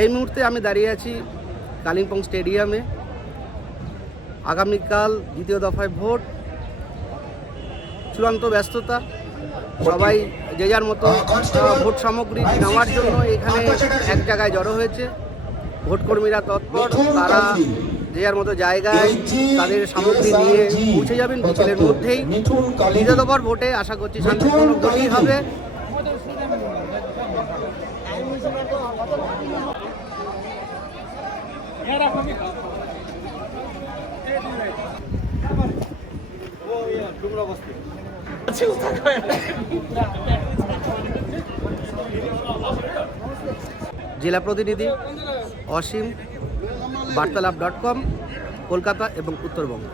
এই মুহূর্তে আমি দাঁড়িয়ে আছি কালিম্পং স্টেডিয়ামে। আগামীকাল দ্বিতীয় দফায় ভোট চূড়ান্ত ব্যস্ততা সবাই যে যার মতো ভোট সামগ্রী নেওয়ার জন্য এখানে এক জায়গায় জড়ো হয়েছে। ভোটকর্মীরা তৎপর তারা যে যার মতো জায়গায় তাদের সামগ্রী নিয়ে পৌঁছে যাবেন বিকেলের মধ্যেই। দ্বিতীয় দফার ভোটে আশা করছি শান্তিপূর্ণ হবে। জেলা প্রতিনিধি অসীম বার্তালাপ ডট কম কলকাতা এবং উত্তরবঙ্গ।